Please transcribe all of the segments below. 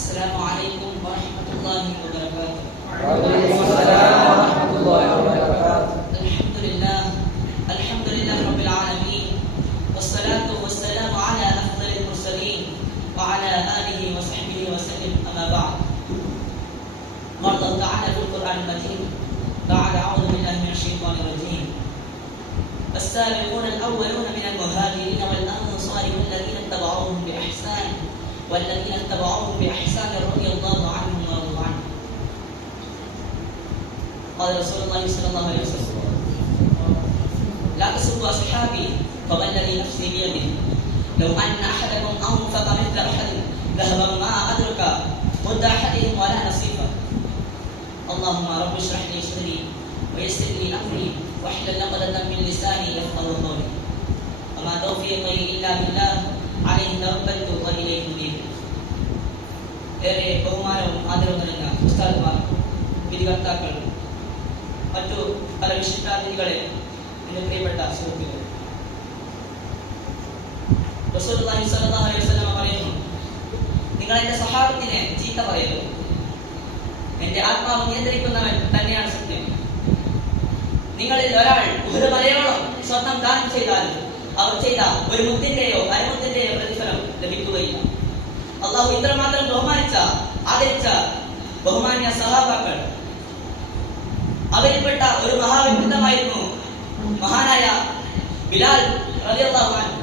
السلام عليكم ورحمة الله وبركاته. وعليكم السلام ورحمة الله وبركاته. الحمد لله رب العالمين، والصلاة والسلام على أفضل المرسلين وعلى آله وصحبه وسلم. أما بعد، قال الله تعالى في القرآن المجيد بعد أعوذ بالله من الشيطان الرجيم: السابقون الأولون من المهاجرين والأنصار والذين اتبعوهم بإحسان رضي الله عنهم ورضوا عنه. قال رسول الله صلى الله عليه وسلم: لا تسبوا أصحابي فوالذي نفسي بيده لو أن أحدكم أنفق مثل أحد ذهبا ما أدرك مد أحدهم ولا نصيبه. اللهم رب اشرح لي صدري ويسر لي أمري واحلل عقدة من لساني يفقهوا قولي. وما توفيقي إلا بالله عليه توكلت وإليه أنيب. ഏറെ ബഹുമാനവും ആദരവും നിറഞ്ഞ ഉസ്താദുമാർ, വിധികർത്താക്കൾ, മറ്റു പല വിശിഷ്ടാതിഥികളെ, എന്റെ പ്രിയപ്പെട്ട സുഹൃത്തുക്കളെ, റസൂലുള്ളാഹി സ്വല്ലല്ലാഹു അലൈഹി വസല്ലം പറയുന്നു: നിങ്ങൾ എന്റെ സഹാബത്തിനെ ചീത്ത പറയരുത്. എന്റെ ആത്മാവ് നിയന്ത്രിക്കുന്നവൻ തന്നെയാണ് സത്യം. നിങ്ങളിൽ ഒരാൾ ഒരു മലയോളം സ്വർണം ദാനം ചെയ്താൽ അവർ ചെയ്ത ഒരു മുത്തിന്റെയോ അരമുത്തിന്റെയോ പ്രതിഫലം ലഭിക്കുകയില്ല. അള്ളാഹു ഇത്രമാത്രം ബഹുമാനിച്ച ആദരിച്ച ബഹുമാന്യ സഹാബാക്കൾ, അവരിൽപ്പെട്ട ഒരു മഹാവ്യക്തിത്വമായിരുന്നു മഹാനായ ബിലാൽ റളിയല്ലാഹു അൻഹു.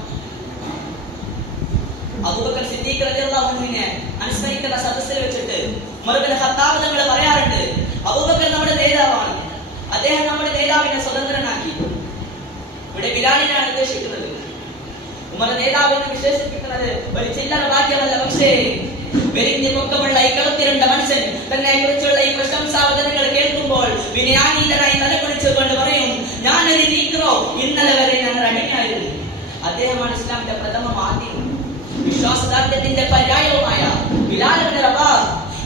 അബൂബക്കർ സിദ്ദീഖ് റളിയല്ലാഹു അൻഹുവിനെ അനുസ്മരിക്കുന്ന സദസ്സിൽ വെച്ചിട്ട് ഉമർ ഇബ്നു ഖത്താബ് തങ്ങൾ പറയാറുണ്ട്: അബൂബക്കർ നമ്മുടെ നേതാവാണ്, അദ്ദേഹം നമ്മുടെ നേതാവിനെ സ്വതന്ത്രനാക്കി. ഇവിടെ ബിലാലിനാണ് ഉദ്ദേശിക്കുന്നത്. ഉമർ നേതാവെന്ന് വിശേഷിപ്പിക്കുന്നത് ഒരു ചില്ലറ ഭാഗ്യമല്ല, പക്ഷേ വെലിഞ്ഞ പൊക്കമുള്ള ഈ കറുത്തിരുണ്ട മനുഷ്യൻ തന്നെ കുറിച്ചുള്ള ഈ പ്രശംസാവചനങ്ങൾ കേൾക്കുമ്പോൾ വിനയാനീതനായി തലകുണിച്ചുകൊണ്ട് പറയും: ഞാനൊരു നീഗ്രോ, ഇന്നലെ വരെ ഞങ്ങൾ അടിമയായിരുന്നു. അദ്ദേഹമാണ് ഇസ്ലാമിന്റെ പ്രഥമ മാധ്യമം, വിശ്വാസദാർഢ്യത്തിന്റെ പര്യായവുമായ ബിലാൽ ഇബ്നു റബാഹ്.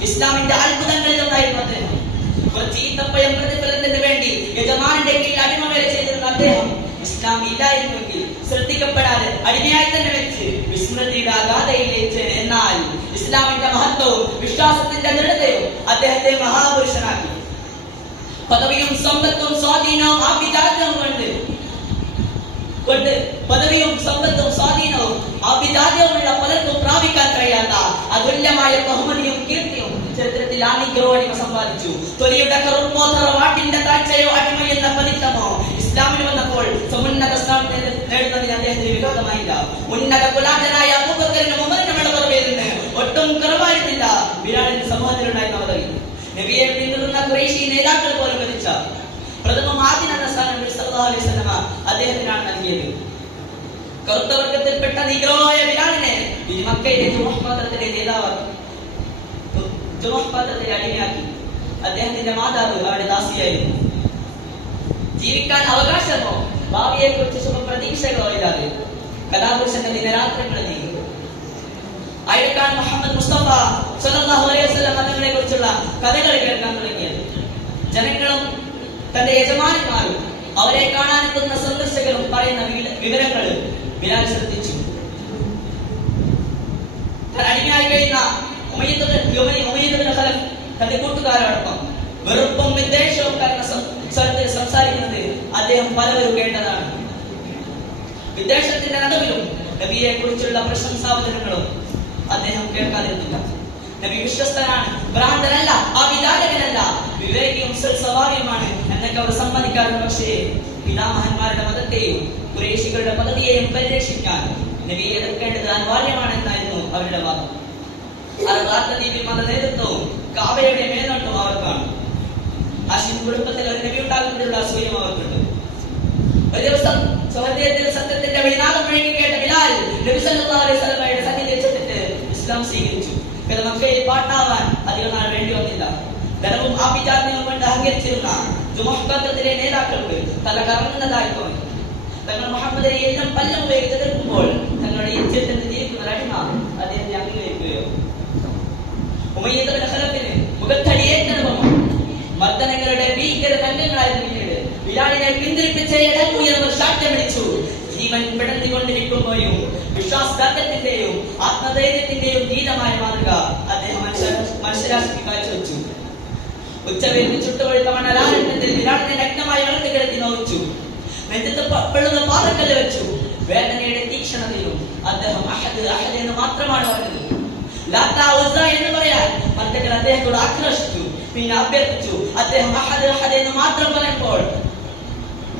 ഇസ്ലാമിന്റെ അത്ഭുതങ്ങളിൽ ഒന്നായിരുന്നു അദ്ദേഹം. കുറച്ച് ഈത്തപ്പഴം പ്രതിഫലത്തിന് വേണ്ടി യജമാനന്റെ കീഴിൽ അടിമ വരെ ചെയ്തിരുന്ന അദ്ദേഹം ഇസ്ലാം ഇല്ലായിരുന്നെങ്കിൽ ശ്രദ്ധിക്കപ്പെടാതെ അടിമയായി തന്നെ വെച്ച് വിസ്മൃതിയുടെ അഗാധയിലേക്ക്. എന്നാൽ ഇസ്ലാമിന്റെ മഹത്വവും വിശ്വാസത്തിന്റെ ദൃഢതയും അദ്ദേഹത്തെ മഹാപുരുഷനാക്കി. പദവിയും സമ്പത്തും സ്വാധീനവും ആഭിജാത്യവും കൊണ്ട് പദവിയും സമ്പത്തും സ്വാധീനവും ആഭിജാത്യവുമുള്ള പലർക്കും പ്രാപിക്കാൻ കഴിയാത്ത അതുല്യമായ ബഹുമതിയും കീർത്തിയും ചരിത്രത്തിൽ ആണിഗ്രോണിമ സമ്പാദിച്ചു. തൊലിയുടെ കറുപ്പോ തറവാട്ടിന്റെ താഴ്ചയോ അടിമയെന്ന പതിത്തമോ ഇസ്ലാമിൽ വന്നപ്പോൾ സമുന്നത സ്ഥാനം നേടുന്നതിന് അദ്ദേഹത്തിന് വിരോധമായില്ല. ഉന്നത കുലാജനായ അബൂബക്കറിനും ഉമറിനുമുള്ള പദവിയെന്ന് ഒട്ടും കുറവായിരുന്നില്ല ബിലാലിന്റെ സമൂഹത്തിലുണ്ടായിരുന്ന പദവി. നബിയെ പിന്തുടർന്ന ഖുറൈശി നേതാക്കൾ പോലും വധിച്ച പ്രഥമ മാദിൻ എന്ന സ്ഥാനം നബി സല്ലല്ലാഹു അലൈഹി വസല്ലം അദ്ദേഹത്തിനാണ് നൽകിയത്. കറുത്ത വർഗത്തിൽപ്പെട്ട നീഗ്രോയായ ബിലാലിനെ മക്കയിലെ ജുമുഅ് പത്രത്തിലെ നേതാവാക്കി, ജുമുഅ് പത്രത്തിലെ അടിമയാക്കി. അദ്ദേഹത്തിന്റെ മാതാവ് അവിടെ ദാസിയായിരുന്നു. ജീവിക്കാൻ അവകാശമോ ഭാവിയെ കുറിച്ച് ശുഭപ്രതീക്ഷകളോ ഇല്ലാതെ കഥാപുരുഷന്റെ ദിനരാത്രങ്ങൾ നീങ്ങി. അയൽക്കാരൻ മുഹമ്മദ് മുസ്തഫ സ്വല്ലല്ലാഹു അലൈഹി വസല്ലം തങ്ങളെ കുറിച്ചുള്ള കഥകൾ കേൾക്കാൻ തുടങ്ങിയത്. ജനങ്ങളും തന്റെ യജമാനന്മാരും അവരെ കാണാനെത്തുന്ന സന്ദർശകരും പറയുന്ന വിവരങ്ങൾ ബിലാൽ ശ്രദ്ധിച്ചു. അടിമയായി കഴിയുന്ന ഉമയ്യദ് ഇബ്നു ഖലഫ് തന്റെ കൂട്ടുകാരോടൊപ്പം വെറുപ്പും വിദ്വേഷവും കാരണം സ്വരത്തിൽ സംസാരിക്കുന്നത് അദ്ദേഹം പലവരും കേട്ടതാണ്. വിദ്വേഷത്തിന്റെ നടുവിലും നബിയെ കുറിച്ചുള്ള പ്രശംസാവചനങ്ങളും അദ്ദേഹം കേൾക്കാതിരുന്നില്ല. നബി വിശ്വസ്തനാണ്, ഭ്രാന്തനല്ല, ആവിധായകനല്ല, വിവേകിയും സൽസ്വഭാവിയുമാണ് എന്നൊക്കെ അവർ സമ്മതിക്കാറുണ്ട്. പക്ഷേ പിതാമഹന്മാരുടെ മതത്തെയും ഖുറൈശികളുടെ പദവിയെയും പരിരക്ഷിക്കാൻ നബിയെ എതിർക്കേണ്ടത് അനിവാര്യമാണെന്നായിരുന്നു അവരുടെ വാദം. മത നേതൃത്വവും കാബയുടെ മേൽനോട്ടവും അവർക്കാണ്. ഹാഷിം കുടുംബത്തിൽ ഒരു നബി ഉണ്ടാകുന്നതിനുള്ള അസൂയം അവർക്കുണ്ട്. ഒരു ദിവസം സ്വഹൃദയത്തിൽ സത്യത്തിന്റെ വിനാദം മുഴങ്ങി കേട്ട ബിലാൽ നബി സല്ലല്ലാഹു അലൈഹി വസല്ലമയുടെ സന്നിധിയിലെത്തിയിട്ട് ഇസ്ലാം സ്വീകരിച്ചു. മക്കയിൽ പാട്ടാവാൻ അധികം നാൾ വേണ്ടി വന്നില്ല. ധനവും ആഭിജാത്യവും കൊണ്ട് അഹങ്കരിച്ചിരുന്ന ജുമുഅ് പത്രത്തിലെ നേതാക്കൾക്ക് തല കറങ്ങുന്നതായി തോന്നി. തങ്ങൾ മുഹമ്മദിനെ എല്ലാം പല്ലം ഉപയോഗിച്ച് എതിർക്കുമ്പോൾ തങ്ങളുടെ ഇജ്ജത്തിന് ജീവിക്കുന്ന അടിമ അദ്ദേഹത്തെ അംഗീകരിക്കുകയോ. ഉമയ്യദ് ഇബ്നു ഖലഫിന് മുഖത്തടിയേറ്റ അനുഭവം. മർദ്ദനങ്ങളുടെ ഭീകര രംഗങ്ങളായിരുന്നു പിന്നീട്. ബിലാലിനെ പിന്തിരിപ്പിച്ച ഇടമുയർന്നവർ സാക്ഷ്യം വിളിച്ചു. ജീവൻ പിടഞ്ഞുകൊണ്ടിരിക്കുമ്പോഴും വിശ്വാസദാർഢ്യത്തിന്റെയും ആത്മധൈര്യത്തിന്റെയും ധീരമായ മാതൃക അദ്ദേഹം ഉച്ചവെയിൽ ചുട്ടുകൊഴുത്ത മണലാരണ്യത്തിൽ ബിലാലിനെ നഗ്നമായി വളർത്തി കിടത്തി നോവിച്ചു. നെഞ്ചത്ത് പെള്ളുന്ന പാറക്കല്ല് വെച്ചു. വേദനയുടെ തീക്ഷണതയും അദ്ദേഹം അഹദ് അഹദ് എന്ന് മാത്രമാണ് പറഞ്ഞത്. ലാത്ത ഉസ്സ എന്ന് പറയാൻ മറ്റകൾ അദ്ദേഹത്തോട് ആക്രോശിച്ചു. പിന്നെ അഭ്യർത്ഥിച്ചു. അദ്ദേഹം അഹദ് അഹദ് എന്ന് മാത്രം പറയുമ്പോൾ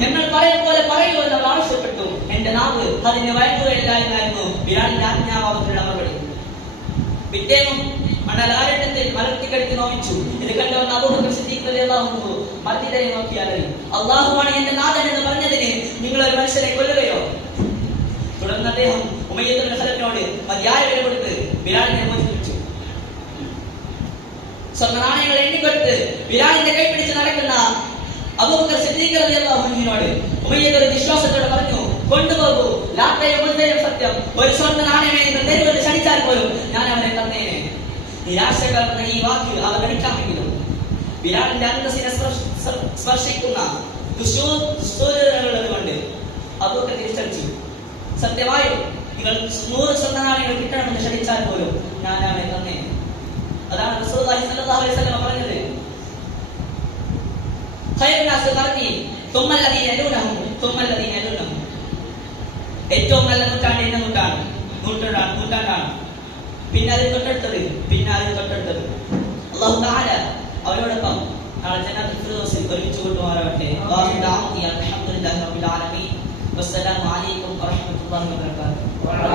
ഞങ്ങൾ പറയും പോലെ പറയൂ എന്ന് ആവശ്യപ്പെട്ടു. എന്റെ നാവ് അതിന് വഴങ്ങുകയില്ല എന്നായിരുന്നു ബിലാലിന്റെ ആജ്ഞാവാദത്തിലുള്ള മറുപടി. പിറ്റേന്നും മണലാരണ്യത്തിൽ മലർത്തിക്കെടുത്തി നോവിച്ചു. ഇത് കണ്ടുവന്ന അബൂബക്കർ സിദ്ദീഖ് റളിയല്ലാഹു അൻഹു മർദ്ദിതരെ നോക്കിയാൽ അല്ലാഹുവാണ് എന്റെ നാഥൻ എന്ന് പറഞ്ഞതിന് നിങ്ങൾ ഒരു മനുഷ്യനെ കൊല്ലുകയോ? തുടർന്ന് അദ്ദേഹം ഉമയ്യ ഇബ്നു ഖലഫിനോട് മതിയായ വില കൊടുത്ത് ബിലാലിനെ മോചിപ്പിച്ചു. സ്വർണ്ണ നാണയങ്ങൾ എണ്ണിക്കൊടുത്ത് ബിലാലിന്റെ കൈ പിടിച്ച് നടക്കുന്ന അബൂബക്കർ സിദ്ദീഖ് റളിയല്ലാഹു അൻഹുവിനോട് ഉമയ്യ ഒരു വിശ്വാസത്തോടെ പറഞ്ഞു, കൊണ്ടുപോകൂ, ലാത്തയും ഉസ്സയും സത്യം, ഒരു സ്വർണ്ണ നാണയമേ നിങ്ങൾ തരുമെന്ന് ക്ഷണിച്ചാൽ പോലും ഞാൻ അവനെ തന്നേനെ. നിരാശ കലർന്ന ഈ വാക്ക് അവർ ഗണിക്കാമെങ്കിലും ബിലാലിന്റെ അന്തസ്സിനെ സ്പർശിക്കുന്ന ദുശ്ശൂരതകളുള്ളത് കൊണ്ട് അബൂബക്കർ തിരിച്ചടിച്ചു. സത്യമായും നിങ്ങൾ 100 സ്വർണ്ണ നാണയങ്ങൾ കിട്ടണമെന്ന് ക്ഷണിച്ചാൽ പോലും ഞാൻ അവനെ തന്നേനെ. അതാണ് റസൂലുള്ളാഹി സ്വല്ലല്ലാഹു അലൈഹി വസല്ലം പറഞ്ഞത്. ഏറ്റവും നല്ല നൂറ്റാണ്ട് എന്ന നൂറ്റാണ്ടാണ്. പിന്നെ അതിൽ തൊട്ടടുത്തത് അല്ലാഹു തആല അവരോടൊപ്പം നാളെ ജന്നത്തുൽ ഫിർദൗസിൽ ഒരുമിച്ച് കൊണ്ടുപോകാനാവട്ടെ. അൽഹംദുലില്ലാഹി റബ്ബിൽ ആലമീൻ. വസ്സലാമു അലൈക്കും വറഹ്മത്തുള്ളാഹി വബറകാതുഹു.